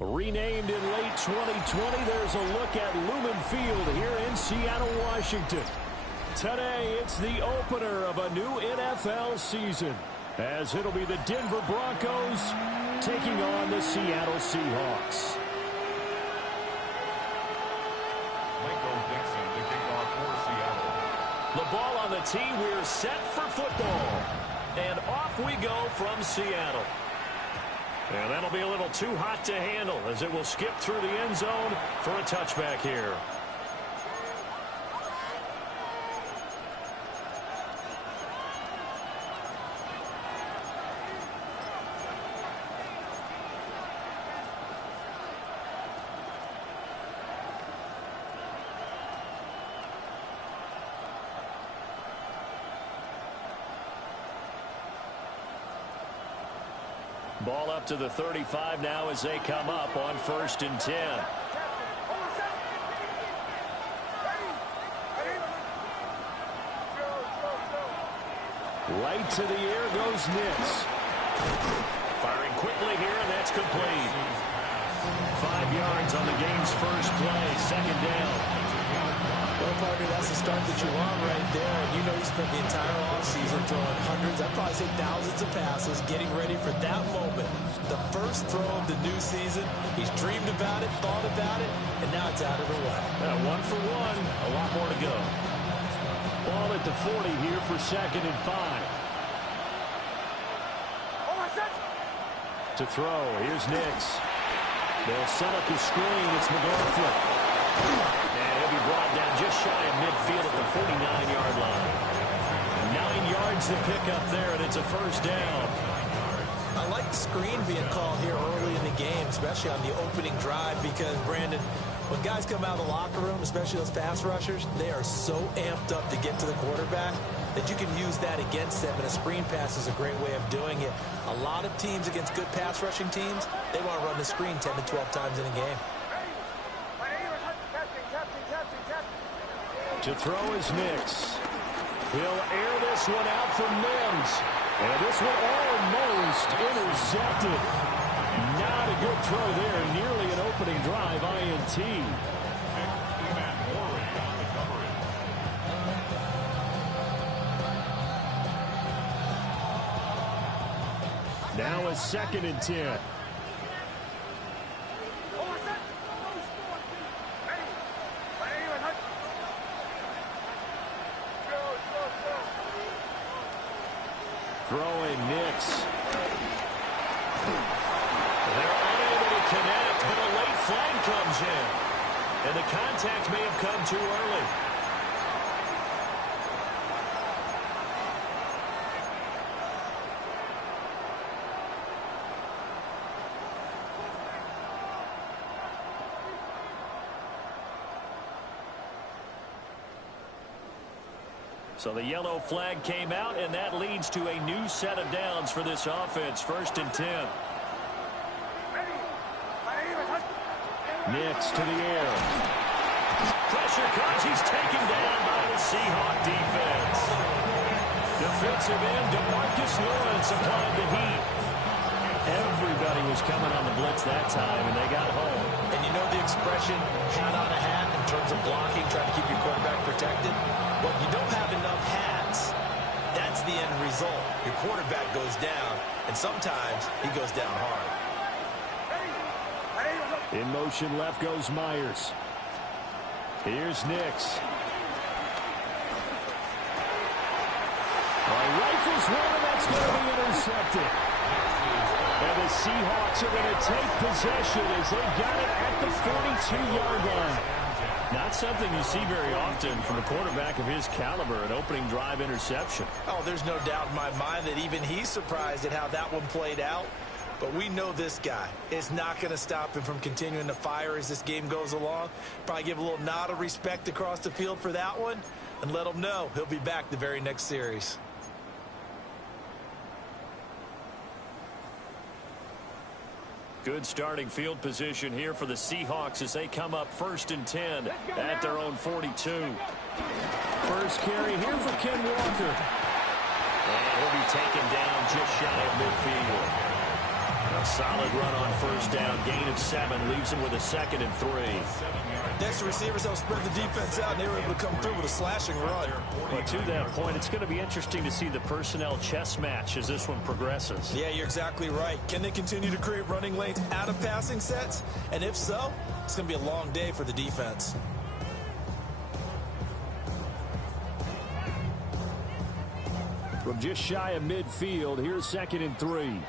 Renamed in late 2020, there's a look at Lumen Field here in Seattle, Washington. Today, it's the opener of a new NFL season, as it'll be the Denver Broncos taking on the Seattle Seahawks. The ball on the tee, we're set for football. And off we go from Seattle. And that'll be a little too hot to handle as it will skip through the end zone for a touchback here. Ball up to the 35 now as they come up on 1st and 10. Right to the air goes Nix. Firing quickly here, and that's complete. 5 yards on the game's first play, 2nd down. Well, partner, that's the start that you want right there. And you know he spent the entire offseason throwing hundreds, I'd probably say thousands of passes, getting ready for that moment. The first throw of the new season. He's dreamed about it, thought about it, and now it's out of the way. 1 for 1, a lot more to go. Ball at the 40 here for 2nd and 5. To throw, here's Nix. They'll set up the screen. It's McLaughlin. And he'll be brought down just shy of midfield at the 49-yard line. 9 yards to pick up there, and it's a 1st down. I like the screen being called here early in the game, especially on the opening drive, because, Brandon, when guys come out of the locker room, especially those pass rushers, they are so amped up to get to the quarterback that you can use that against them, and a screen pass is a great way of doing it. A lot of teams against good pass rushing teams, they want to run the screen 10 to 12 times in a game. To throw is Nix. He'll air this one out for Mims. And this one almost intercepted. Not a good throw there. Nearly an opening drive INT. Now a 2nd and 10. Throwing Nix. They're unable to connect, but a late flag comes in. And the contact may have come too early. So the yellow flag came out, and that leads to a new set of downs for this offense. 1st and 10. Nix to the air. Pressure comes. He's taken down by the Seahawk defense. Defensive end DeMarcus Lawrence applied the heat. Everybody was coming on the blitz that time, and they got home. And you know the expression, hat on a hat, in terms of blocking, trying to keep your quarterback protected? Well, if you don't have enough hats, that's the end result. Your quarterback goes down, and sometimes he goes down hard. In motion left goes Myers. Here's Nix. Rifles one, and that's going to be intercepted. And the Seahawks are going to take possession as they got it at the 42-yard line. Not something you see very often from a quarterback of his caliber, an opening drive interception. Oh, there's no doubt in my mind that even he's surprised at how that one played out. But we know this guy is not going to stop him from continuing to fire as this game goes along. Probably give a little nod of respect across the field for that one and let him know he'll be back the very next series. Good starting field position here for the Seahawks as they come up 1st and 10 at their own 42. First carry here for Ken Walker. And he'll be taken down just shy of midfield. A solid run on first down. Gain of 7 leaves him with a 2nd and 3. Next, the receivers help spread the defense out, and they were able to come through with a slashing run. But to that point, it's going to be interesting to see the personnel chess match as this one progresses. Yeah, you're exactly right. Can they continue to create running lanes out of passing sets? And if so, it's going to be a long day for the defense. From just shy of midfield, here's 2nd and 3.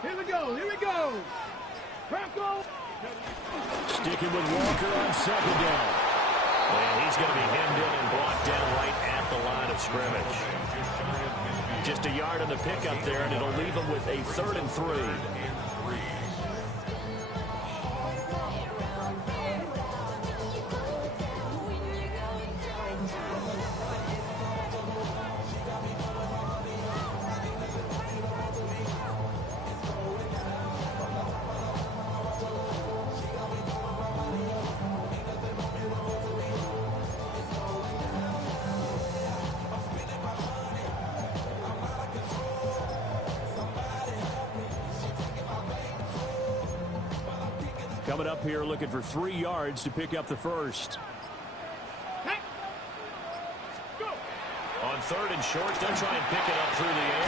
Here we go. Here we go. Broncos. Sticking with Walker on 2nd down. And he's going to be hemmed in and blocked down right at the line of scrimmage. Just a yard on the pickup there, and it'll leave him with a 3rd and 3. Coming up here looking for 3 yards to pick up the first. On 3rd and short, they'll try and pick it up through the air.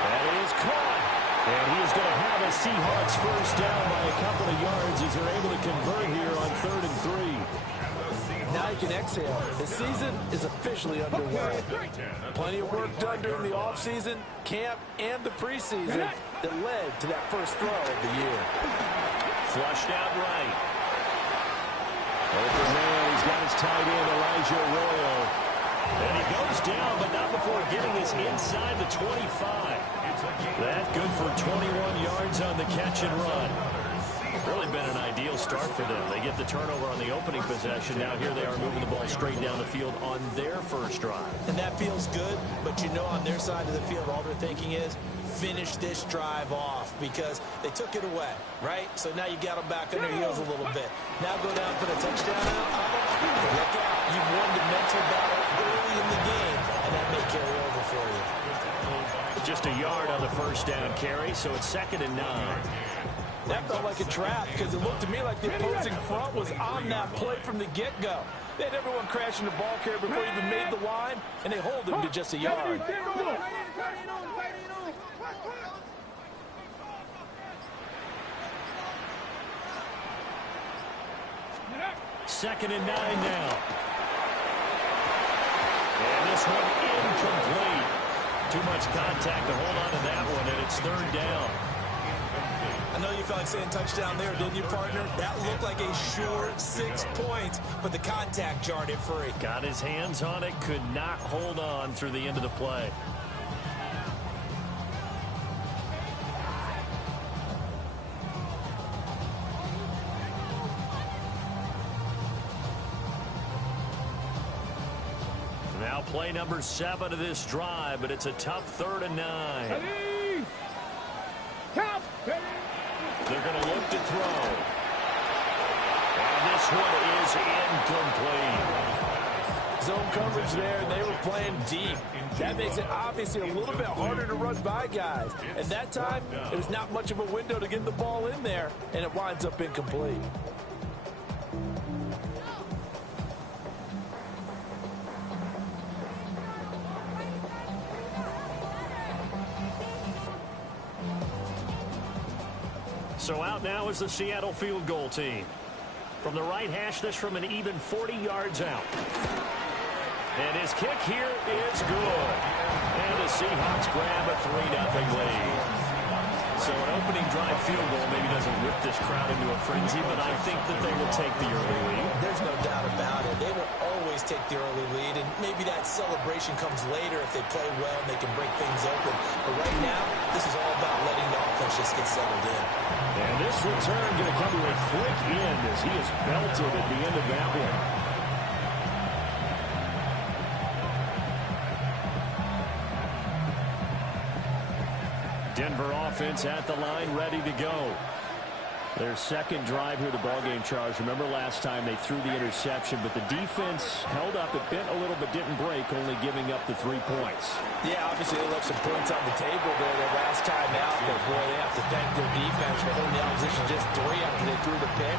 That is caught. And he is going to have a Seahawks first down by a couple of yards as they're able to convert here on 3rd and 3. Now you can exhale. The season is officially underway. Plenty of work done during the offseason, camp, and the preseason that led to that first throw of the year. Flushed out right. Open man, he's got his tight end, Elijah Arroyo. And he goes down, but not before getting us inside the 25. That good for 21 yards on the catch and run. Really been an ideal start for them. They get the turnover on the opening possession. Now here they are moving the ball straight down the field on their first drive. And that feels good, but you know on their side of the field, all they're thinking is, finish this drive off because they took it away, right? So now you got them back on their heels a little bit. Now go down for the touchdown. Look out. You've won the mental battle early in the game, and that may carry over for you. Just a yard on the first down carry, so it's 2nd and 9. That felt like a trap because it looked to me like the opposing front was on that play from the get-go. They had everyone crashing the ball carrier before he even made the line, and they hold him to just a yard. Second and 9 now. And this one incomplete. Too much contact to hold on to that one, and it's 3rd down. I know you felt like saying touchdown there, didn't you, partner? That looked like a sure 6 points, but the contact jarred it free. Got his hands on it, could not hold on through the end of the play. Now play number 7 of this drive, but it's a tough 3rd and 9. They're going to look to throw. And this one is incomplete. Zone coverage there, and they were playing deep. That makes it obviously a little bit harder to run by guys. And that time, there's not much of a window to get the ball in there, and it winds up incomplete. So out now is the Seattle field goal team. From the right hash, this from an even 40 yards out. And his kick here is good. And the Seahawks grab a 3-0 lead. So an opening drive field goal maybe doesn't whip this crowd into a frenzy, but I think that they will take the early lead. There's no doubt about it. They will always take the early lead, and maybe that celebration comes later if they play well and they can break things open. But right now, this is all about letting the offense just get settled in. And this return going to come to a quick end as he is belted at the end of that one. Denver offense at the line, ready to go. Their second drive here, the ballgame, Charles. Remember last time they threw the interception, but the defense held up. It bent a little but didn't break, only giving up the 3 points. Yeah, obviously they left some points on the table there their last time out, but boy, they have to thank their defense for holding the opposition just 3 after they threw the pick.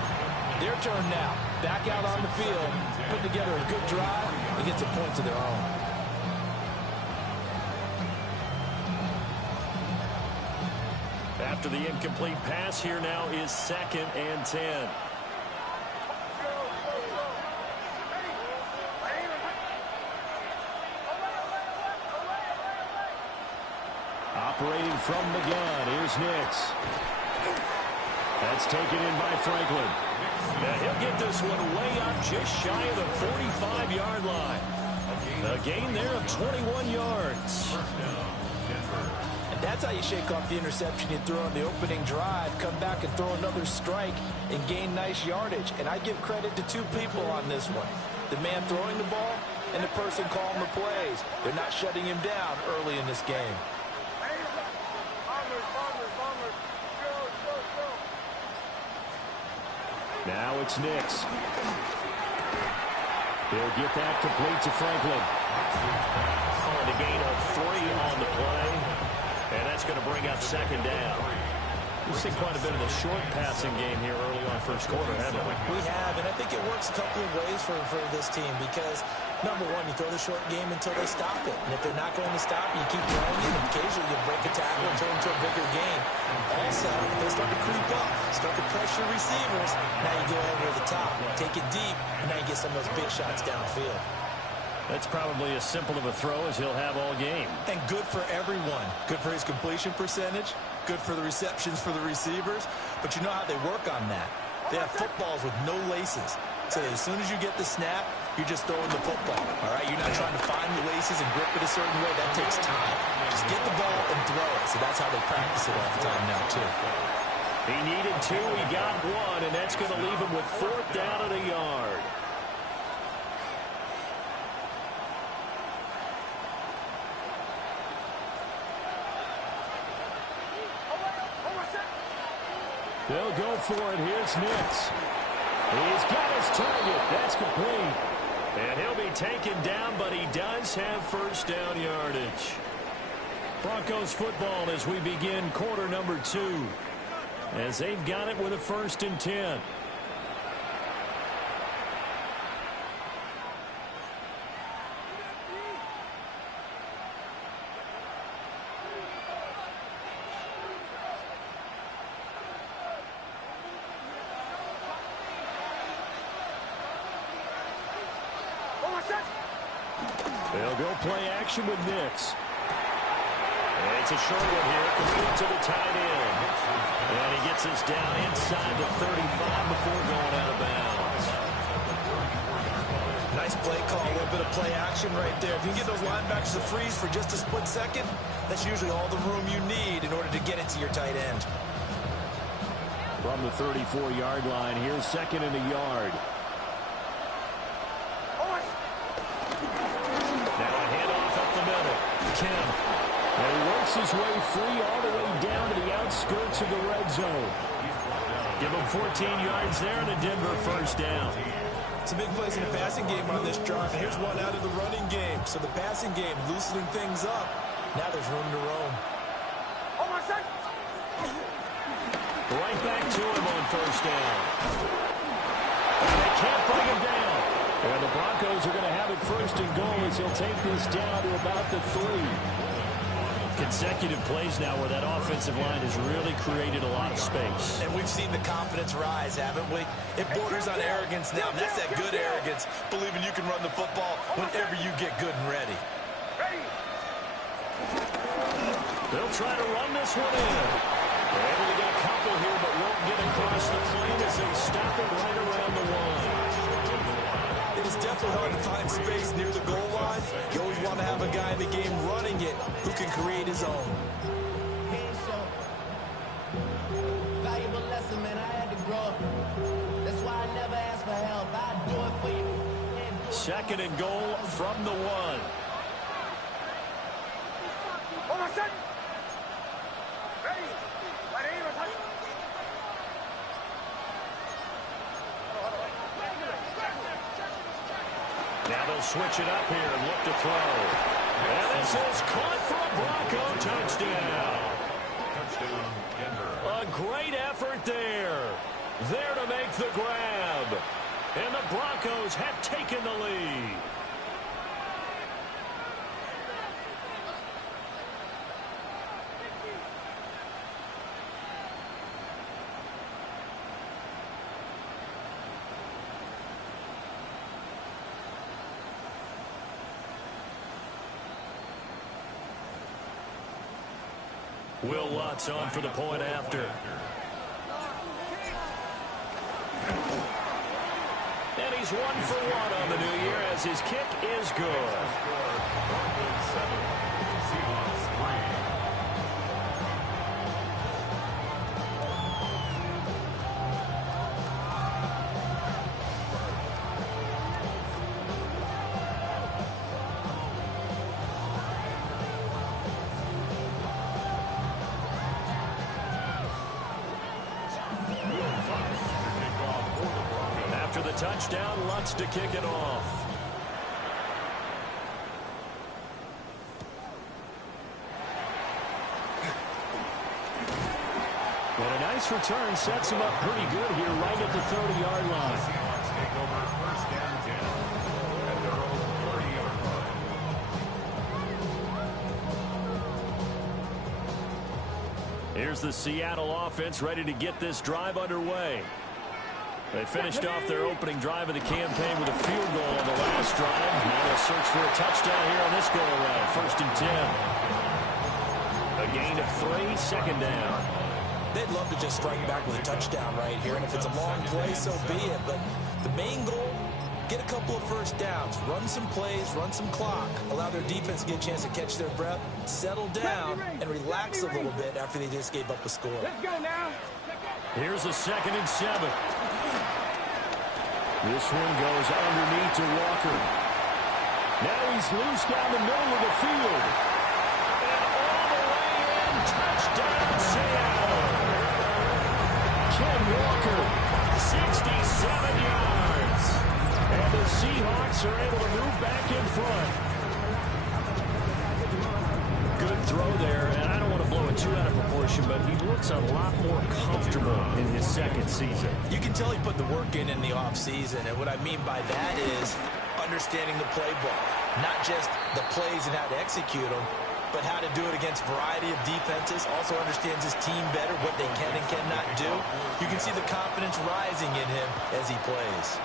Their turn now. Back out on the field, put together a good drive, and get some points of their own. After the incomplete pass, here now is 2nd and 10. Operating from the gun, here's Nix. That's taken in by Franklin. And he'll get this one way up just shy of the 45-yard line. A gain there of 21 yards. That's how you shake off the interception you threw on the opening drive, come back and throw another strike and gain nice yardage. And I give credit to 2 people on this one. The man throwing the ball and the person calling the plays. They're not shutting him down early in this game. Now it's Nix. He'll get that complete to Franklin. On the gain of 3 on the play. And that's going to bring up 2nd down. We've seen quite a bit of the short passing game here early on first quarter, haven't we? We have, and I think it works a couple of ways for this team because, number one, you throw the short game until they stop it. And if they're not going to stop you, you keep throwing it, and occasionally you break a tackle and turn into a bigger game. Also, if they start to creep up, start to pressure receivers, now you go over the top, take it deep, and now you get some of those big shots downfield. That's probably as simple of a throw as he'll have all game. And good for everyone. Good for his completion percentage. Good for the receptions for the receivers. But you know how they work on that. They have footballs with no laces. So as soon as you get the snap, you're just throwing the football. All right? You're not trying to find the laces and grip it a certain way. That takes time. Just get the ball and throw it. So that's how they practice it all the time now, too. He needed 2. He got 1. And that's going to leave him with 4th down and a yard. They'll go for it. Here's Nix. He's got his target. That's complete. And he'll be taken down, but he does have 1st down yardage. Broncos football as we begin quarter number 2. As they've got it with a 1st and 10. They'll go play action with Nix. It's a short one here, complete to the tight end. And he gets us down inside the 35 before going out of bounds. Nice play call, a little bit of play action right there. If you can get those linebackers to freeze for just a split second, that's usually all the room you need in order to get it to your tight end. From the 34-yard line, here's 2nd and a yard. And he works his way free all the way down to the outskirts of the red zone. Give him 14 yards there and a Denver 1st down. It's a big place in the passing game on this drive. And here's one out of the running game. So the passing game loosening things up. Now there's room to roam. Right back to him on 1st down. And they can't bring him down. And the Broncos are going to have it 1st and goal as he'll take this down to about the 3. Consecutive plays now where that offensive line has really created a lot of space. And we've seen the confidence rise, haven't we? It borders on arrogance now. And that's that good arrogance, believing you can run the football whenever you get good and ready. They'll try to run this one in. They're able to get a couple here, but won't get across the plane as they stop it right around the 1. It is definitely hard to find space near the goal line. You always want to have a guy in the game running it who can create his own. Valuable lesson, man. I had to grow up. That's why I never ask for help. I do it for you. 2nd and goal from the 1. Now they'll switch it up here and look to throw. And this is caught for a Bronco touchdown. A great effort there. There to make the grab. And the Broncos have taken the lead. Will Lutz on for the point after. And he's 1 for 1 on the new year as his kick is good. Broncos 7, Seahawks 3. After the touchdown, Lutz to kick it off. And a nice return sets him up pretty good here right at the 30-yard line. Seahawks take over first down 10 at their own 30-yard line. Here's the Seattle offense ready to get this drive underway. They finished off their opening drive of the campaign with a field goal on the last drive. Now they'll search for a touchdown here on this go-around. 1st and 10. A gain of 3, second down. They'd love to just strike back with a touchdown right here, and if it's a long play, so be it. But the main goal, get a couple of first downs, run some plays, run some clock, allow their defense to get a chance to catch their breath, settle down, and relax a little bit after they just gave up a score. Let's go now. Here's a 2nd and 7. This one goes underneath to Walker. Now he's loose down the middle of the field. And all the way in, touchdown Seattle. Ken Walker, 67 yards. And the Seahawks are able to move back in front. Good throw there, and I don't want to blow it too out of proportion, but he looks a lot more comfortable in his 2nd season. You can tell he put the work in the offseason, and what I mean by that is understanding the playbook. Not just the plays and how to execute them, but how to do it against a variety of defenses. Also understands his team better, what they can and cannot do. You can see the confidence rising in him as he plays.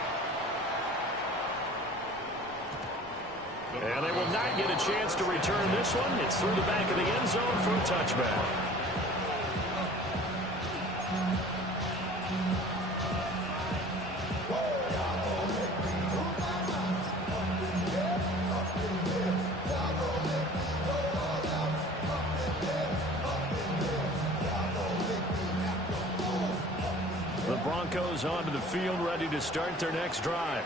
And they will not get a chance to return this one. It's through the back of the end zone for a touchback. The Broncos onto the field, ready to start their next drive.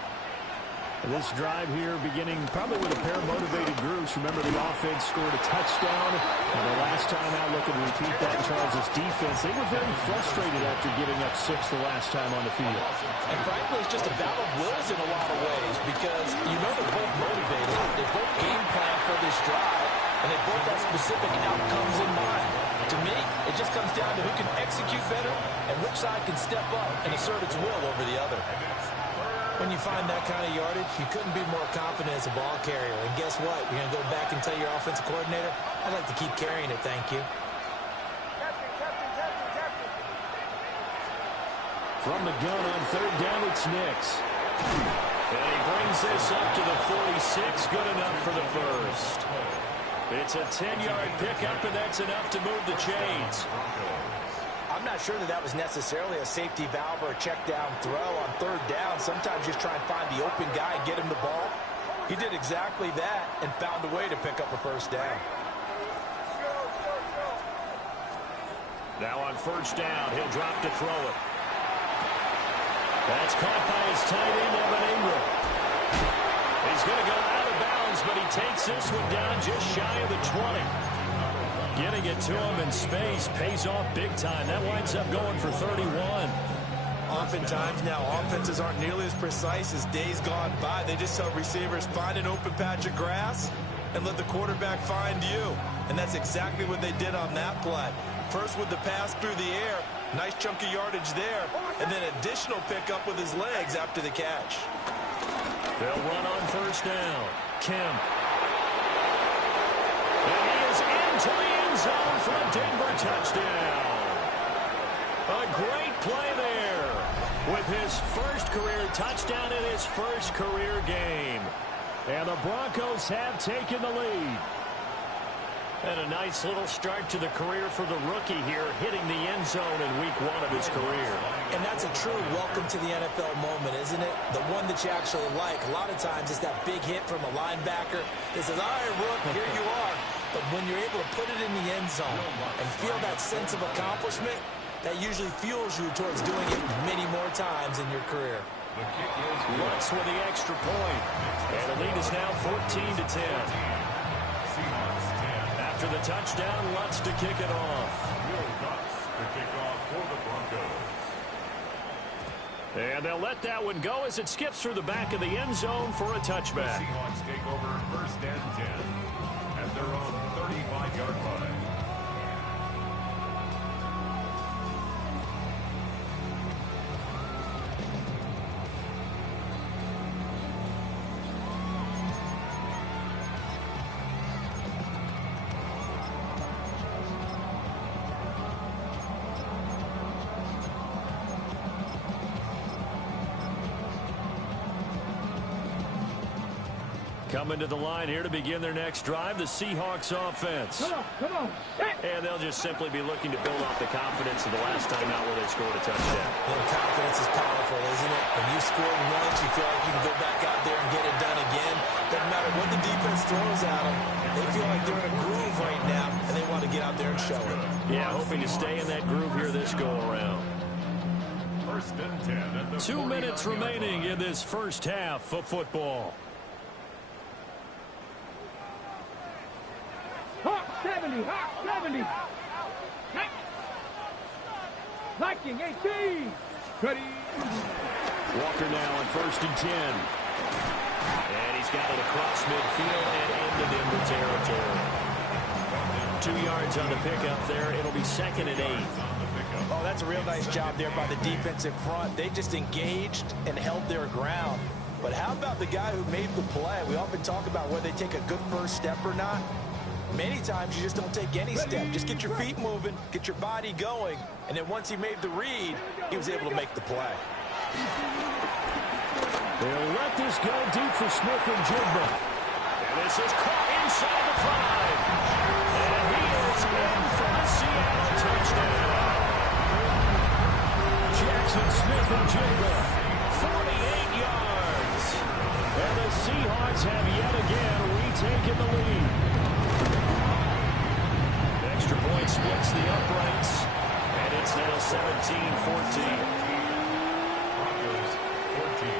This drive here beginning probably with a pair of motivated groups. Remember, the offense scored a touchdown. And the last time out, looking to repeat that in Charles' defense. They were very frustrated after giving up 6 the last time on the field. And frankly, it's just a battle of wills in a lot of ways because you know they're both motivated. They both game plan for this drive, and they both have specific outcomes in mind. To me, it just comes down to who can execute better and which side can step up and assert its will over the other. When you find that kind of yardage, you couldn't be more confident as a ball carrier. And guess what? You're going to go back and tell your offensive coordinator, I'd like to keep carrying it, thank you. From the gun on 3rd down, it's Nix. And he brings this up to the 46. Good enough for the first. It's a 10-yard pickup, and that's enough to move the chains. I'm not sure that was necessarily a safety valve or a check down throw on 3rd down. Sometimes just try and find the open guy and get him the ball. He did exactly that and found a way to pick up a first down. Now on 1st down, he'll drop to throw it. That's caught by his tight end, Evan Ingram. He's going to go out of bounds, but he takes this one down just shy of the 20. Getting it to him in space pays off big time. That winds up going for 31. Oftentimes now, offenses aren't nearly as precise as days gone by. They just tell receivers, find an open patch of grass and let the quarterback find you. And that's exactly what they did on that play. First with the pass through the air, nice chunk of yardage there, and then additional pickup with his legs after the catch. They'll run on first down. Kemp. And he is into the end zone for a Denver touchdown. A great play there with his first career touchdown in his first career game. And the Broncos have taken the lead. And a nice little start to the career for the rookie here, hitting the end zone in week 1 of his career. And that's a true welcome to the NFL moment, isn't it? The one that you actually like. A lot of times it's that big hit from a linebacker that says, all right, Rook, here you are. But when you're able to put it in the end zone and feel that sense of accomplishment, that usually fuels you towards doing it many more times in your career. Lutz with the extra point. And the lead is now 14-10. After the touchdown, Lutz to kick it off. And they'll let that one go as it skips through the back of the end zone for a touchback. The Seahawks take over first and 10 at their own 35-yard line. Coming to the line here to begin their next drive, the Seahawks offense. Come on. And they'll just simply be looking to build off the confidence of the last time out where they scored a touchdown. Well, confidence is powerful, isn't it? When you scored once, you feel like you can go back out there and get it done again. Doesn't matter what the defense throws at them. They feel like they're in a groove right now, and they want to get out there and show it. Yeah, hoping to stay in that groove here this go-around. First and 10 at the 2 minutes remaining in this first half of football. Hawk 70. Liking 18. Cuddy. Walker now on first and 10. And he's got it across midfield and into Denver territory. 2 yards on the pickup there. It'll be second and 8. Oh, that's a real nice job there by the defensive front. They just engaged and held their ground. But how about the guy who made the play? We often talk about whether they take a good first step or not. Many times you just don't take any step. Just get your feet moving, get your body going, and then once he made the read, he was able to make the play. They'll let this go deep for Smith and Jigba. And this is caught inside the 5. And he is in for the Seattle touchdown. Jackson Smith and Jigba, 48 yards. And the Seahawks have yet again retaken the lead. Extra point splits the uprights, and it's now 17-14. Broncos 14.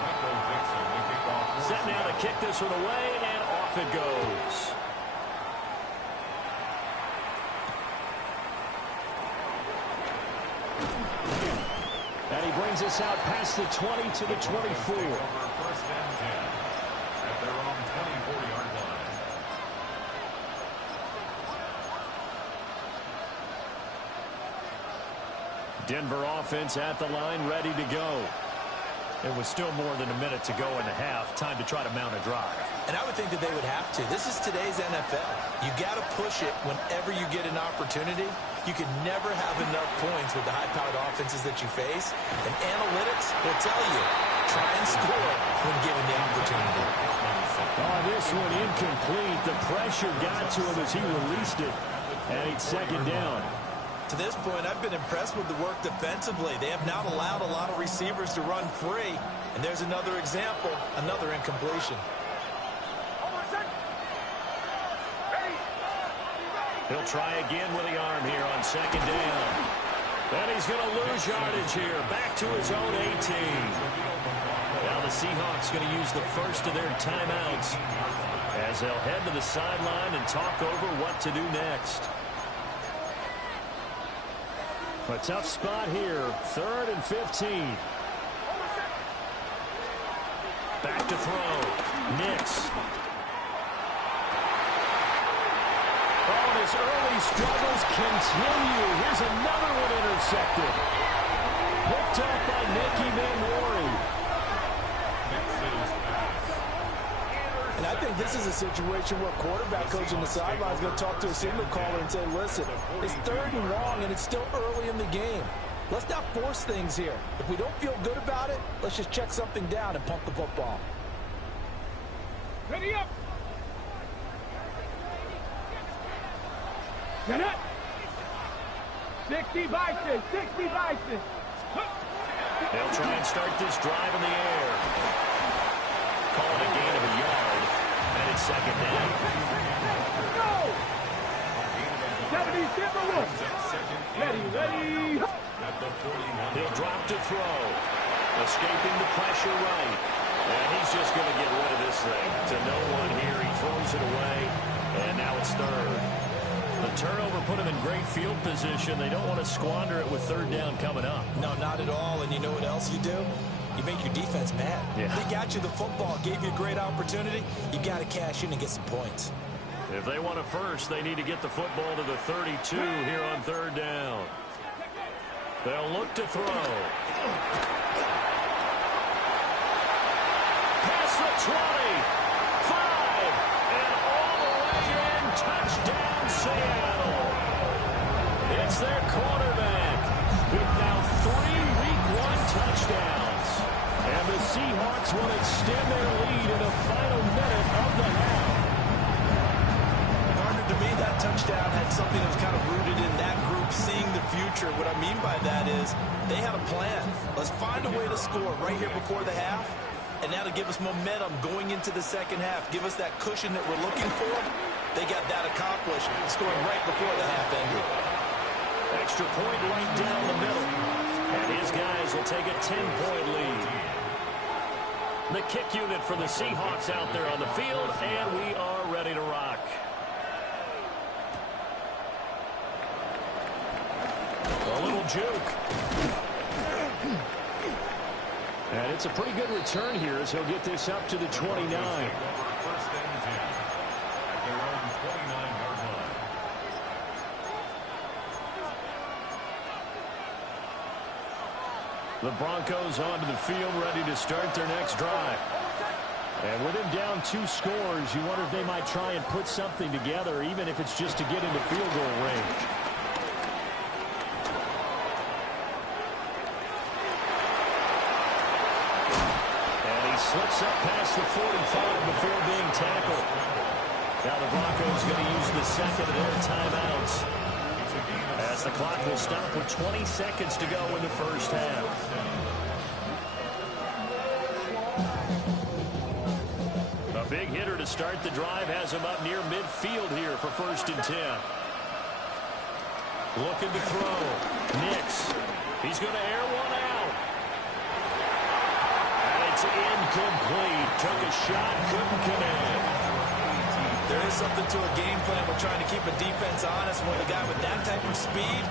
Michael Dixon to kick off. Set now to kick this one away, and off it goes. And he brings us out past the 20 to the 24. First and 10 at their own 24-yard line. Denver offense at the line, ready to go. It was still more than a minute to go in the half. Time to try to mount a drive. And I would think that they would have to. This is today's NFL. You got to push it whenever you get an opportunity. You can never have enough points with the high-powered offenses that you face. And analytics will tell you, try and score when given the opportunity. Oh, this one incomplete. The pressure got to him as he released it. And it's second down. To this point, I've been impressed with the work defensively. They have not allowed a lot of receivers to run free. And there's another example, another incompletion. He'll try again with the arm here on second down. And he's going to lose yardage here. Back to his own 18. Now the Seahawks going to use the first of their timeouts as they'll head to the sideline and talk over what to do next. A tough spot here. 3rd and 15. Back to throw. Nix. Oh, and his early struggles continue. Here's another one intercepted. Picked up by Nicky Manwari. And I think this is a situation where quarterback coach on the sideline is going to talk to a signal caller and say, listen, it's 3rd and long, and it's still early in the game. Let's not force things here. If we don't feel good about it, let's just check something down and pump the football. Ready up. Get it. 60 Bison. 60 Bison. They'll try and start this drive in the air. Call it a gain of a yard. And it's 2nd down. Go. 70 Timberwolves. Ready, ready. He'll drop to throw. Escaping the pressure right. And he's just going to get rid of this thing. To no one here. He throws it away. And now it's 3rd. The turnover put him in great field position. They don't want to squander it with 3rd down coming up. No, not at all. And you know what else you do? You make your defense mad. Yeah. They got you the football, gave you a great opportunity. You got to cash in and get some points. If they want a first, they need to get the football to the 32 here on 3rd down. They'll look to throw. Past the 20. 5. And all the way in. Touchdown, Seattle. It's their quarterback with now 3 Week 1 touchdowns. And the Seahawks will extend their lead in the final minute of the half. To me, that touchdown had something that was kind of rooted in that group seeing the future. What I mean by that is they had a plan. Let's find a way to score right here before the half, and that'll give us momentum going into the 2nd half, give us that cushion that we're looking for. They got that accomplished, scoring right before the half ended. Extra point right down the middle, and his guys will take a 10-point lead. The kick unit for the Seahawks out there on the field, and we are ready to rock. A little juke. And it's a pretty good return here as he'll get this up to the 29. 1st and 10 at their own 29-yard line. The Broncos onto the field, ready to start their next drive. And with him down 2 scores, you wonder if they might try and put something together, even if it's just to get into field goal range. Slips up past the 45 before being tackled. Now the Broncos going to use the 2nd of their timeouts, as the clock will stop with 20 seconds to go in the 1st half. A big hitter to start the drive has him up near midfield here for 1st and 10. Looking to throw. Nix. He's going to air one out. It's incomplete. Took a shot, couldn't connect. There is something to a game plan. We're trying to keep a defense honest. When a guy with that type of speed,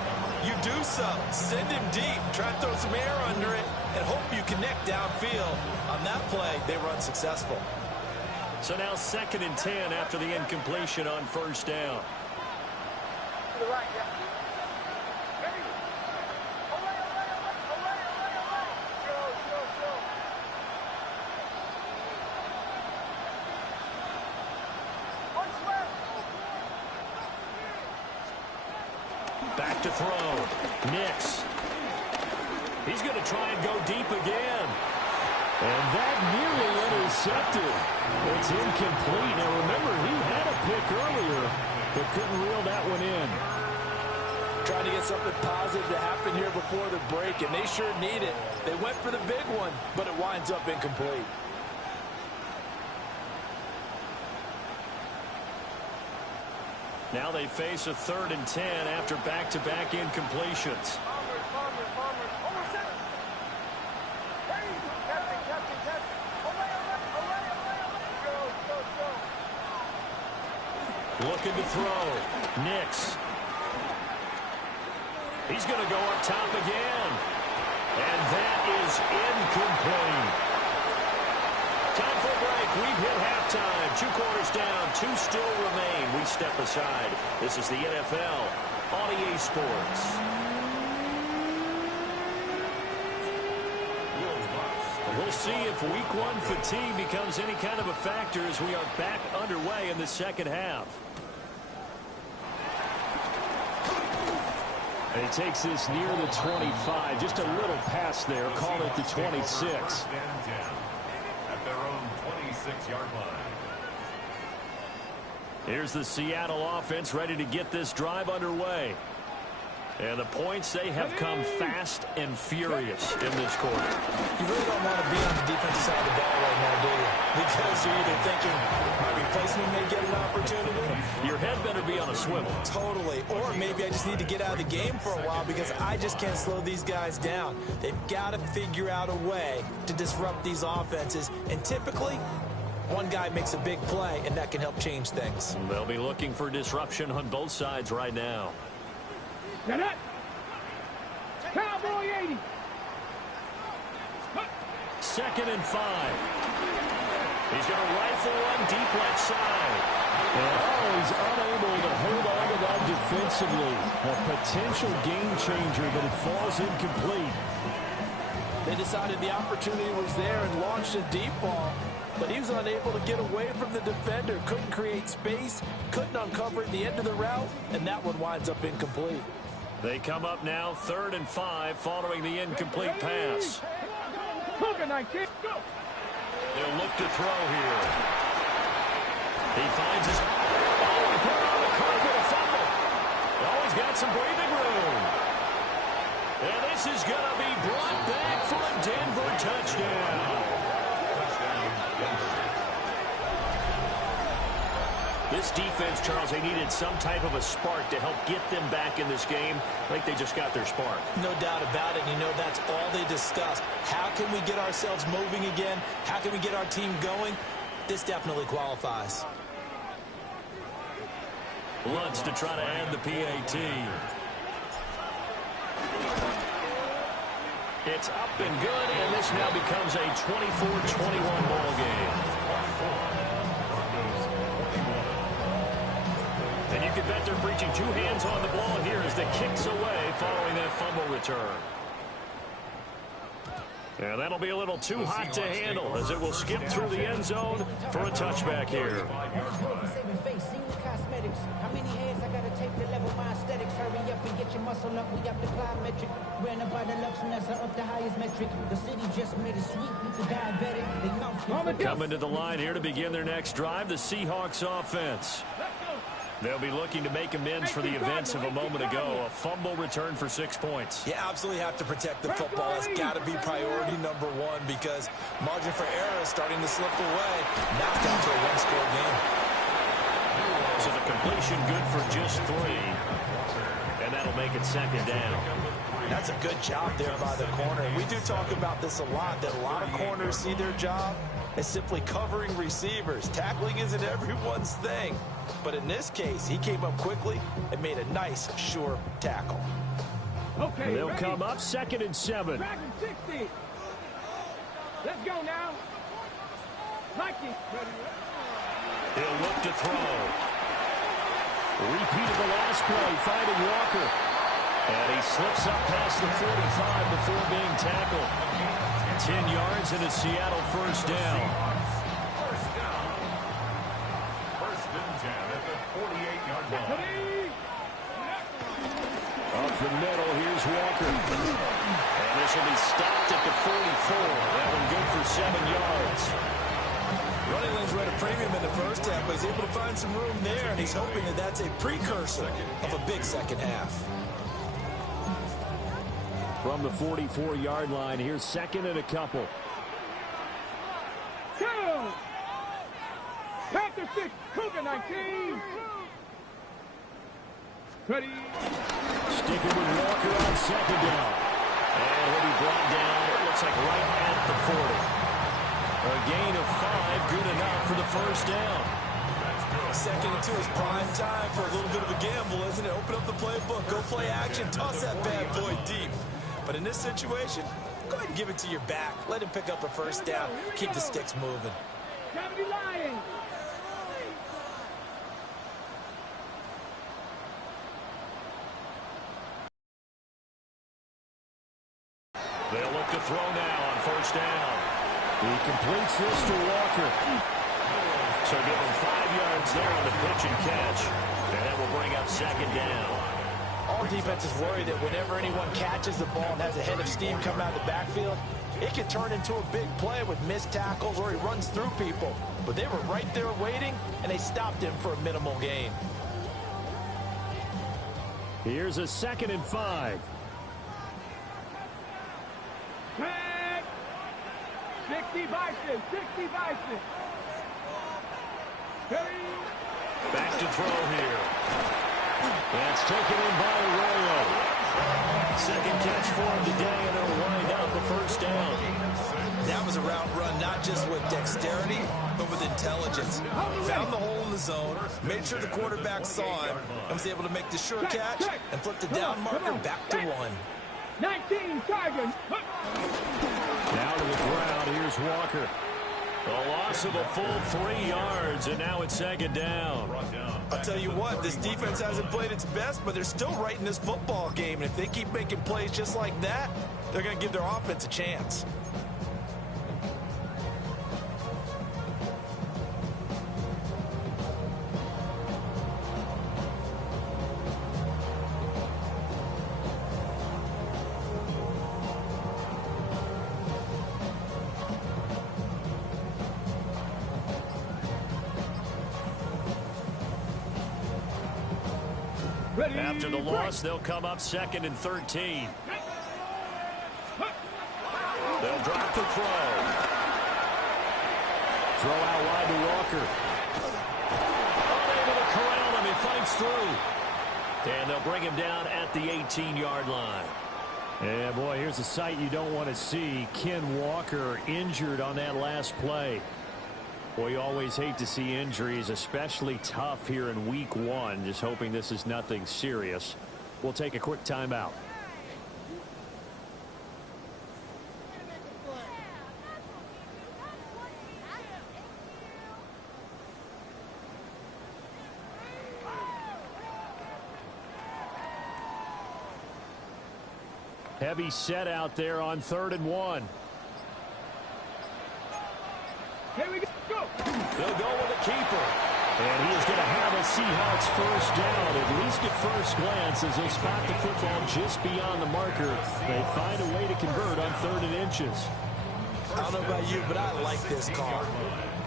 you do so. Send him deep. Try to throw some air under it and hope you connect downfield. On that play, they were unsuccessful. So now 2nd and 10 after the incompletion on 1st down. To the right, yeah. Back to throw. Nix. He's going to try and go deep again. And that nearly intercepted. It's incomplete. Now remember, he had a pick earlier, but couldn't reel that one in. Trying to get something positive to happen here before the break, and they sure need it. They went for the big one, but it winds up incomplete. Now they face a 3rd and 10 after back-to-back incompletions. Looking to throw. Nix. He's going to go up top again. And that is incomplete. Time for a break. We've hit halftime. 2 quarters down. 2 still remain. We step aside. This is the NFL on EA Sports. We'll see if week 1 fatigue becomes any kind of a factor as we are back underway in the second half. And he takes this near the 25. Just a little pass there. Call it the 26. At their own 26-yard line. Here's the Seattle offense ready to get this drive underway. And the points, they have come fast and furious in this quarter. You really don't want to be on the defensive side of the ball right now, do you? Because you're either thinking my replacement may get an opportunity. Your head better be on a swivel. Totally. Or maybe I just need to get out of the game for a while because I just can't slow these guys down. They've got to figure out a way to disrupt these offenses. And typically, one guy makes a big play, and that can help change things. They'll be looking for disruption on both sides right now. Get it. Cowboy 80. 2nd and 5. He's going to rifle one deep left side. And he's unable to hold on to that defensively. A potential game changer, but it falls incomplete. They decided the opportunity was there and launched a deep ball, but he was unable to get away from the defender. Couldn't create space, couldn't uncover at the end of the route, and that one winds up incomplete. They come up now 3rd and 5 following the incomplete pass. Go. They'll look to throw here. He finds his... Oh, he put it on the carpet, a fumble. Oh, he's got some breathing room. And this is going to be brought back for a Denver touchdown. This defense, Charles, they needed some type of a spark to help get them back in this game. I think they just got their spark. No doubt about it. You know, that's all they discussed. How can we get ourselves moving again? How can we get our team going? This definitely qualifies. Lutz to try to end the PAT. It's up and good, and this now becomes a 24-21 ball game. And you can bet they're preaching 2 hands on the ball here as the kick's away following that fumble return. And that'll be a little too hot to handle as it will skip through the end zone for a touchback here. How many hands I gotta take to level my aesthetics? Hurry up and get your muscle up. We up the plyometric. Ran up by the Lux and that's up the highest metric. The city just made it sweet. You can diabetic. They know. Coming to the line here to begin their next drive, the Seahawks offense. They'll be looking to make amends for the events of a moment ago. A fumble return for 6 points. You absolutely have to protect the football. It's got to be priority number 1 because margin for error is starting to slip away. Now down to a 1-score game. So the completion good for just 3. And that'll make it 2nd down. That's a good job there by the corner. And we do talk about this a lot, that a lot of corners see their job as simply covering receivers. Tackling isn't everyone's thing. But in this case, he came up quickly and made a nice, sure tackle. Okay, they'll come up 2nd and 7. 60. Let's go now. Mikey. He'll look to throw. Repeat of the last play, finding Walker. And he slips up past the 45 before being tackled. 10 yards and a Seattle first down. First and 10 at the 48-yard line. Up the middle, here's Walker. And this will be stopped at the 44. That one good for 7 yards. Running lanes were at a premium in the first half, but he's able to find some room there, and he's hoping that that's a precursor of a big second half. From the 44-yard line, here's 2nd and a couple. Go! Panther 6, Cougar 19. Ready. Sticking with Walker on 2nd down. And he'll be brought down, it looks like right at the 40. A gain of 5, good enough for the first down. That's good. 2nd and 2 is prime time for a little bit of a gamble, isn't it? Open up the playbook, go play action, toss that bad boy deep. But in this situation, go ahead and give it to your back. Let him pick up a first down. Keep the sticks moving. They'll look to throw now on first down. He completes this to Walker. So give him 5 yards there on the pitch and catch. And that will bring up 2nd down. All defenses worry that whenever anyone catches the ball and has a head of steam coming out of the backfield, it can turn into a big play with missed tackles or he runs through people. But they were right there waiting, and they stopped him for a minimal gain. Here's a 2nd and 5. 60 vices, 60 vices. Back to throw here. That's taken in by Arroyo. 2nd catch for him today, and they'll wind up the first down. That was a route run, not just with dexterity, but with intelligence. Found the hole in the zone, made sure the quarterback saw him, and was able to make the sure catch and flip the down marker back to 1. 19 Tigers. Down to the ground. Here's Walker. A loss of a full 3 yards, and now it's 2nd down. I'll tell you what, this defense hasn't played its best, but they're still right in this football game. And if they keep making plays just like that, they're going to give their offense a chance. After the loss, they'll come up 2nd and 13. They'll drop the throw. Throw out wide to Walker. Unable to corral him. He fights through. And they'll bring him down at the 18-yard line. Yeah, boy, here's a sight you don't want to see. Ken Walker injured on that last play. Boy, you always hate to see injuries, especially tough here in week 1. Just hoping this is nothing serious. We'll take a quick timeout. Heavy set out there on 3rd and 1. Here we go. They'll go with a keeper. And he is going to have a Seahawks first down, at least at first glance, as they spot the football just beyond the marker. They find a way to convert on 3rd and inches. I don't know about you, but I like this call.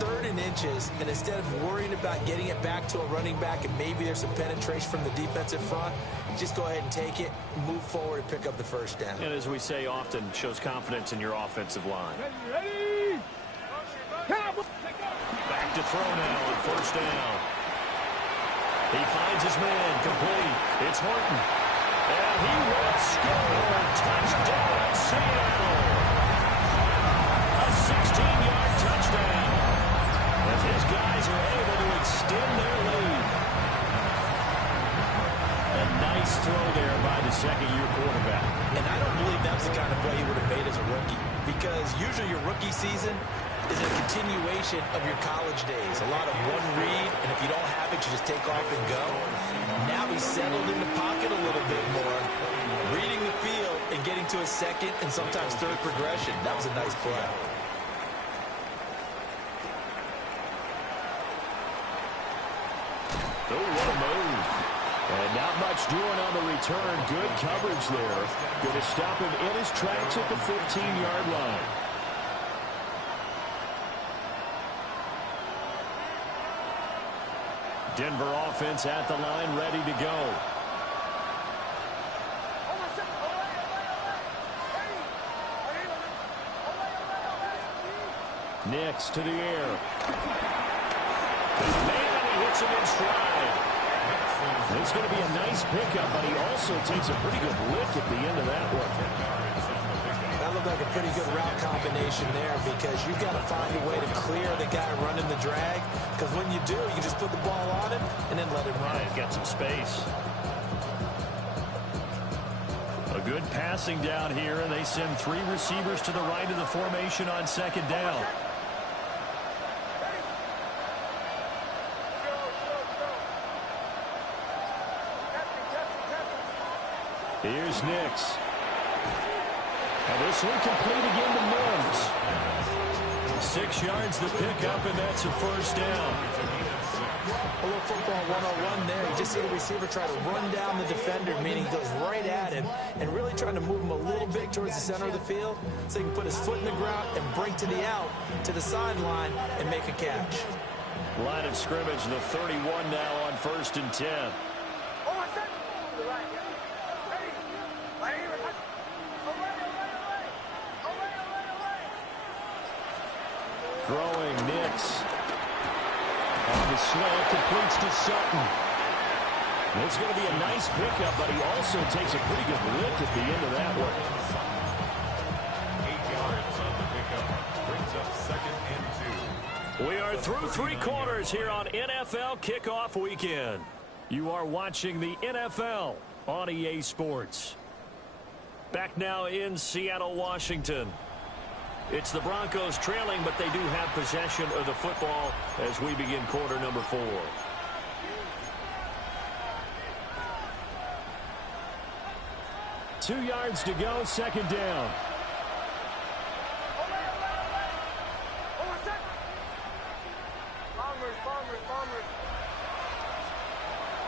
3rd and inches, and instead of worrying about getting it back to a running back and maybe there's some penetration from the defensive front, just go ahead and take it, move forward, and pick up the first down. And as we say often, shows confidence in your offensive line. Ready? Back to throw now on first down. He finds his man complete. It's Horton. And he will score. Touchdown, Seattle. A 16-yard touchdown. As his guys are able to extend their lead. A nice throw there by the 2nd-year quarterback. And I don't believe that's the kind of play he would have made as a rookie, because usually your rookie season is a continuation of your college days. A lot of one read, and if you don't have it, you just take off and go. Now he's settled in the pocket a little bit more, reading the field and getting to a 2nd and sometimes 3rd progression. That was a nice play. Oh, what a move. And not much doing on the return. Good coverage there. Going to stop him in his tracks at the 15-yard line. Denver offense at the line, ready to go. Nix to the air. Man, he hits him in stride. It's going to be a nice pickup, but he also takes a pretty good lick at the end of that one. That looked like a pretty good route combination there because you've got to find a way to clear the guy running the drag, because when you do, you just put the ball on him and then let him run. He's got some space. A good passing down here, and they send 3 receivers to the right of the formation on second down. Here's Nix. And this one complete again to Mims. 6 yards the pickup, and that's a first down. A little football 101 there. You just see the receiver try to run down the defender, meaning he goes right at him, and really trying to move him a little bit towards the center of the field so he can put his foot in the ground and break to the out, to the sideline, and make a catch. Line of scrimmage, the 31 now on 1st and 10. Throwing Nix. On the slant, completes to Sutton. It's going to be a nice pickup, but he also takes a pretty good lift at the end of that one. 8 yards on the pickup. Brings up 2nd and 2. We are through 3 quarters here on NFL Kickoff Weekend. You are watching the NFL on EA Sports. Back now in Seattle, Washington. It's the Broncos trailing, but they do have possession of the football as we begin quarter number 4. Two yards to go, second down.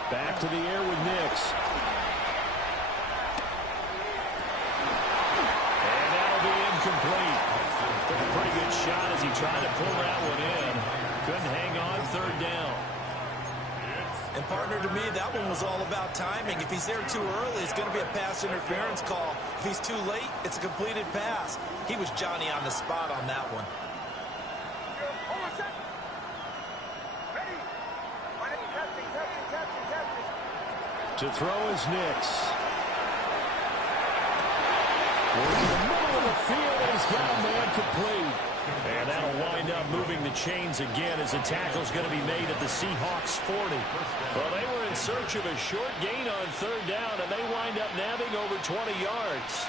Back to the air with Nix. And that'll be incomplete. Took a pretty good shot as he tried to pull that one in. Couldn't hang on, third down. And partner, to me, that one was all about timing. If he's there too early, it's going to be a pass interference call. If he's too late, it's a completed pass. He was Johnny on the spot on that one. To throw is Nix. In the middle of the field, and he's got a man complete. And that'll wind up moving the chains again as the tackle's going to be made at the Seahawks 40. Well, they were in search of a short gain on third down, and they wind up nabbing over 20 yards.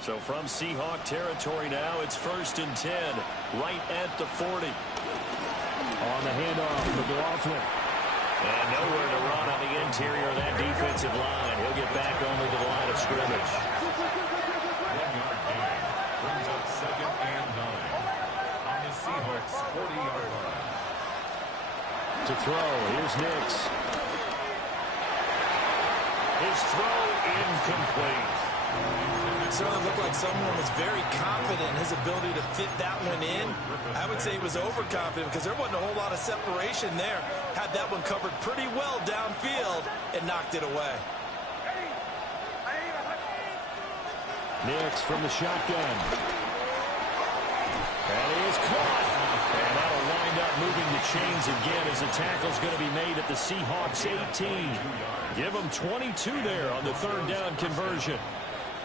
So from Seahawk territory now, it's 1st and 10, right at the 40. On the handoff, McLaughlin. And nowhere to run on the interior of that defensive line. He'll get back only to the line of scrimmage. 1-yard gain. Brings up 2nd and 9. On the Seahawks 40-yard line. To throw, here's Nix. His throw incomplete. It certainly looked like someone was very confident in his ability to fit that one in. I would say he was overconfident because there wasn't a whole lot of separation there. Had that one covered pretty well downfield and knocked it away. Nix from the shotgun. And he is caught. And that'll wind up moving the chains again as the tackle's going to be made at the Seahawks 18. Give them 22 there on the third down conversion.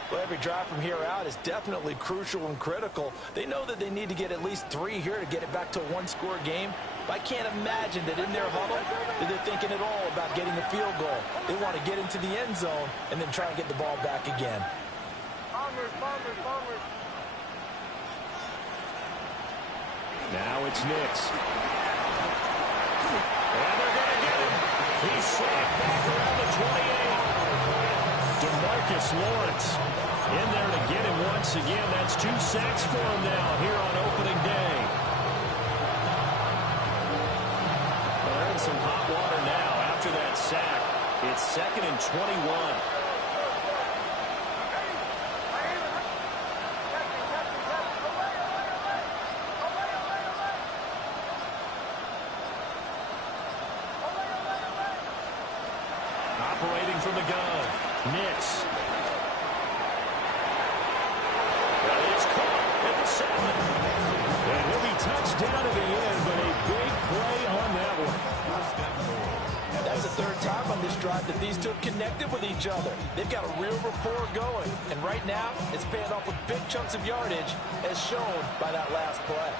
Well, every drive from here out is definitely crucial and critical. They know that they need to get at least 3 here to get it back to a one-score game. But I can't imagine that in their huddle that they're thinking at all about getting a field goal. They want to get into the end zone and then try and get the ball back again. Now it's Nix. And they're going to get him. He's slapped back around the 28. DeMarcus Lawrence in there to get him once again. That's 2 sacks for him now here on opening day. Well, they're in some hot water now after that sack. It's 2nd and 21. Operating from the gun, Nix. That is caught at the 7. And he'll be touched down to the end, but a big play on that one. That's the 3rd time first drive that these two have connected with each other. They've got a real rapport going. And right now, it's paying off with big chunks of yardage, as shown by that last play.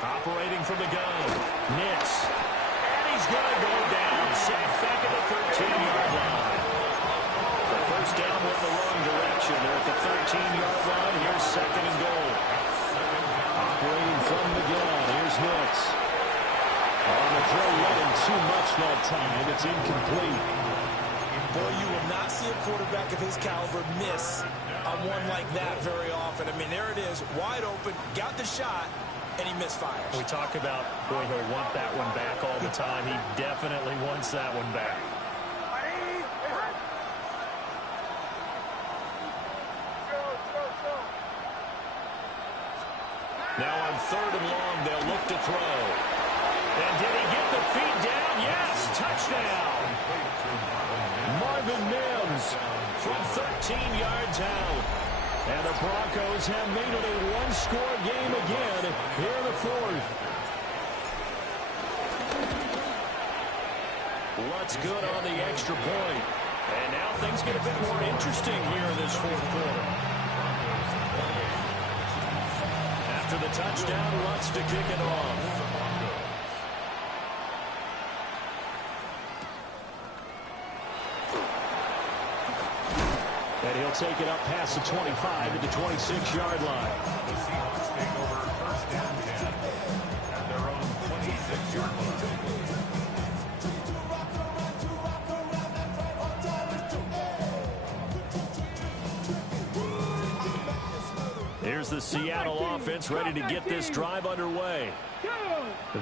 Operating from the gun. Nix. And he's going to go down. Safe back at the 13-yard line. The first down went the wrong direction. They're at the 13-yard line. Here's second and goal. Operating from the gun. Here's Nix. On the throw, running too much that time. It's incomplete. Boy, you will not see a quarterback of his caliber miss on one like that very often. I mean, there it is, wide open, got the shot, and he misfires. We talk about, boy, he'll want that one back all the time. He definitely wants that one back. Now on third and long, they'll look to throw. And did he get the feet down? Yes, touchdown. Marvin Mims from 13 yards out. And the Broncos have made it a one-score game again here in the fourth. What's good on the extra point? And now things get a bit more interesting here in this fourth quarter. After the touchdown, wants to kick it off. And he'll take it up past the 25 to the 26-yard line. The Seahawks take over first and 10 at their own 26-yard line. Here's the Seattle offense ready to get this drive underway.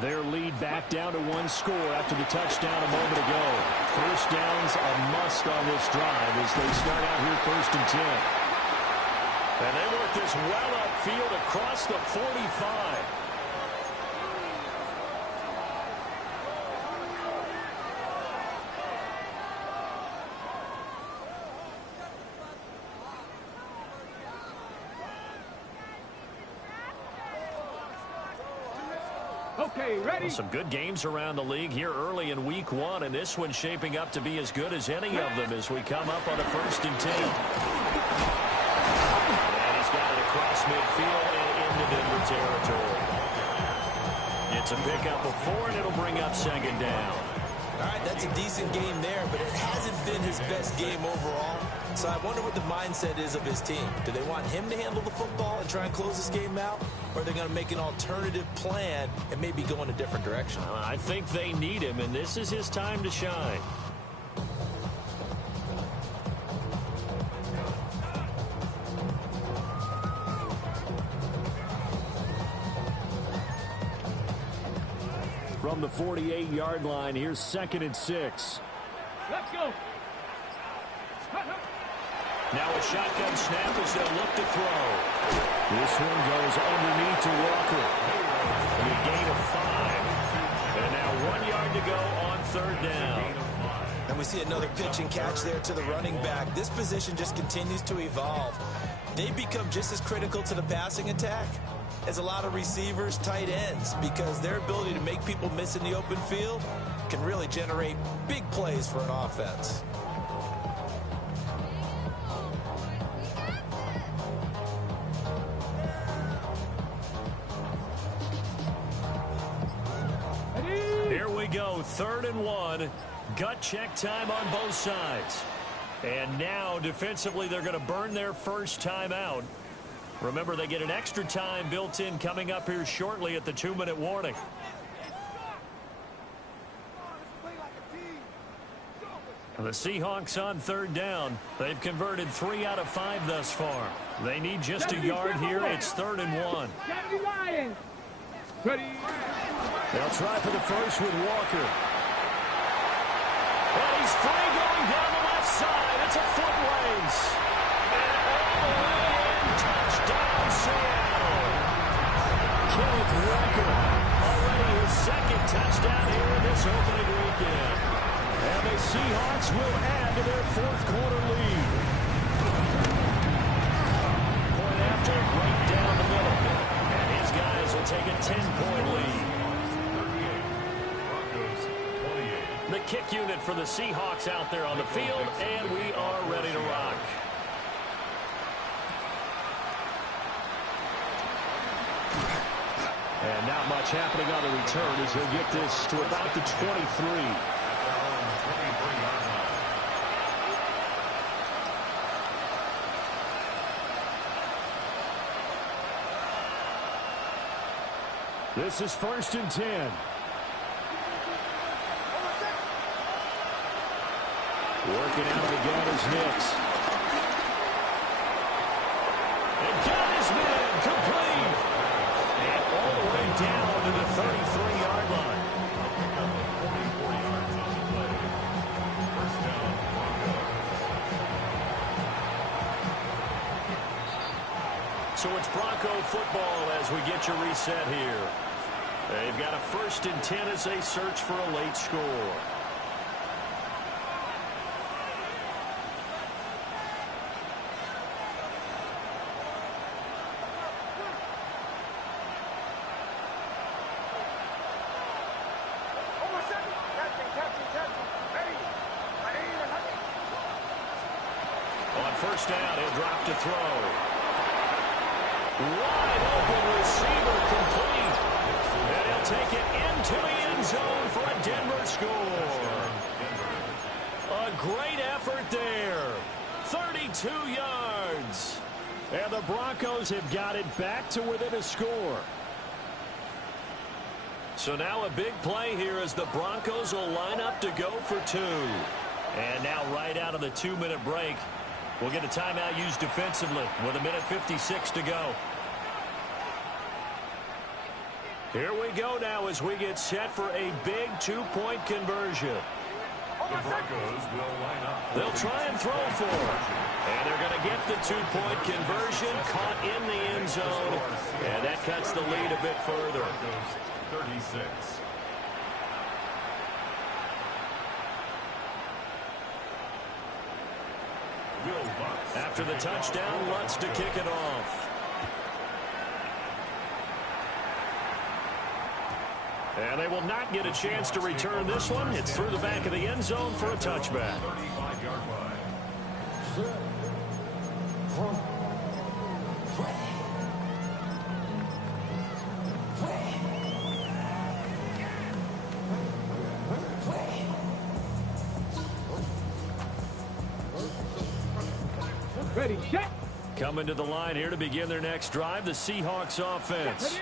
Their lead back down to one score after the touchdown a moment ago. First down's a must on this drive as they start out here first and 10. And they work this well upfield across the 45. Okay, ready? Some good games around the league here early in week one, and this one's shaping up to be as good as any of them as we come up on a first and 10. And he's got it across midfield and into Denver territory. It's a pickup of 4, and it'll bring up second down. All right, that's a decent game there, but it hasn't been his best game overall. So I wonder what the mindset is of his team. Do they want him to handle the football and try and close this game out? Or are they going to make an alternative plan and maybe go in a different direction? I think they need him, and this is his time to shine. From the 48-yard line, here's second and 6. Let's go. Now a shotgun snap as they'll look to throw. This one goes underneath to Walker. And a gain of 5. And now 1 yard to go on third down. And we see another pitch and catch there to the running back. This position just continues to evolve. They become just as critical to the passing attack as a lot of receivers, tight ends, because their ability to make people miss in the open field can really generate big plays for an offense. Here we go, 3rd and 1. Gut check time on both sides. And now, defensively, they're going to burn their first time out. Remember, they get an extra time built in coming up here shortly at the 2-minute warning. The Seahawks on third down. They've converted 3 out of 5 thus far. They need just a yard here. It's 3rd and 1. Ready? They'll try for the first with Walker. And he's free going down the left side. It's a foot race. And all the way in, touchdown Seattle. Kenneth Walker, already his second touchdown here in this opening weekend. And the Seahawks will add to their fourth quarter lead. pistol right down the middle. And his guys will take a 10-point lead. 38. Broncos 28. The kick unit for the Seahawks out there on the field, and we are ready to rock. And not much happening on the return as he'll get this to about the 23. This is 1st and 10. Working out of the gun is Nix. And got his man complete. And all the way down to the 33-yard line. 44 yards on the play. First down, Broncos. So it's Bronco football as we get your reset here. They've got a 1st and 10 as they search for a late score. On 1st down, he'll drop to throw. Wide open receiver complete. And he'll take it into the end zone for a Denver score. A great effort there. 32 yards. And the Broncos have got it back to within a score. So now a big play here as the Broncos will line up to go for 2. And now right out of the 2-minute break, we'll get a timeout used defensively with 1:56 to go. Here we go now as we get set for a big 2-point conversion. The Broncos will line up. They'll try and throw for it. And they're going to get the 2-point conversion caught in the end zone. And that cuts the lead a bit further. Broncos 36. After the touchdown, Lutz to kick it off. And they will not get a chance to return this one. It's through the back of the end zone for a touchback. 35-yard line. Ready, set. Coming to the line here to begin their next drive, the Seahawks offense.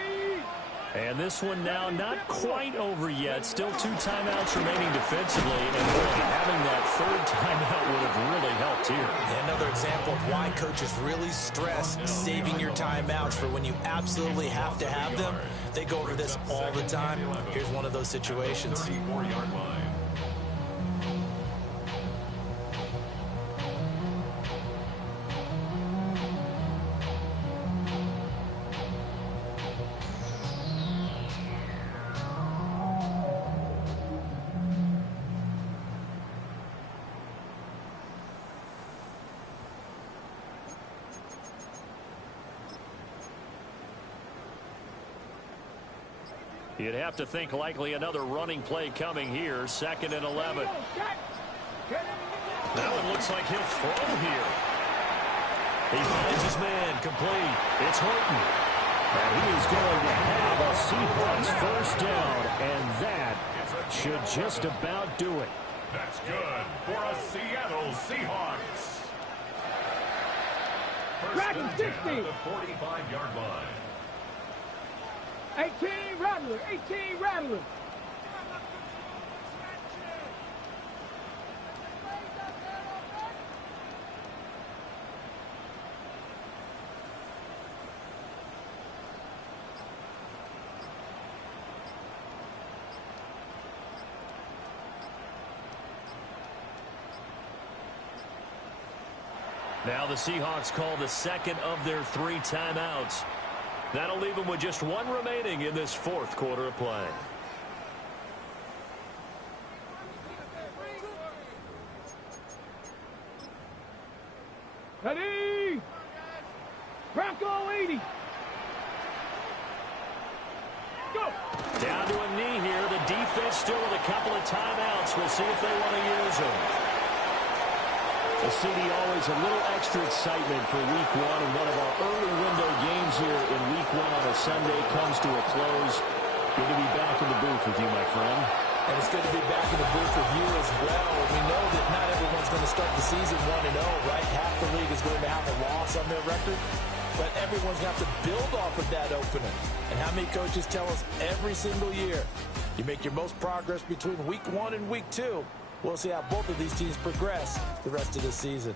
And this one now not quite over yet. Still 2 timeouts remaining defensively. And boy, having that 3rd timeout would have really helped here. Another example of why coaches really stress saving your timeouts for when you absolutely have to have them. They go over this all the time. Here's one of those situations. 34-yard line. You'd have to think likely another running play coming here. 2nd and 11. Now it looks like he'll throw here. He finds his man complete. It's Horton. And he is going to have a Seahawks 1st down. And that should just about do it. That's good for a Seattle Seahawks. First and 10 at the 45-yard line. 18 Rattler, 18 Rattler. Now the Seahawks call the 2nd of their 3 timeouts. That'll leave them with just 1 remaining in this 4th quarter of play. Ready? Ready? Bronco 80. Go. Down to a knee here. The defense still with a couple of timeouts. We'll see if they want to use them. The CD always a little extra excitement for week one, and one of our early window games here in week one on a Sunday comes to a close. Good to be back in the booth with you, my friend. And it's good to be back in the booth with you as well. And we know that not everyone's going to start the season 1-0, right? Half the league is going to have a loss on their record. But everyone's got to build off of that opener. And how many coaches tell us every single year, you make your most progress between week 1 and week 2. We'll see how both of these teams progress the rest of the season.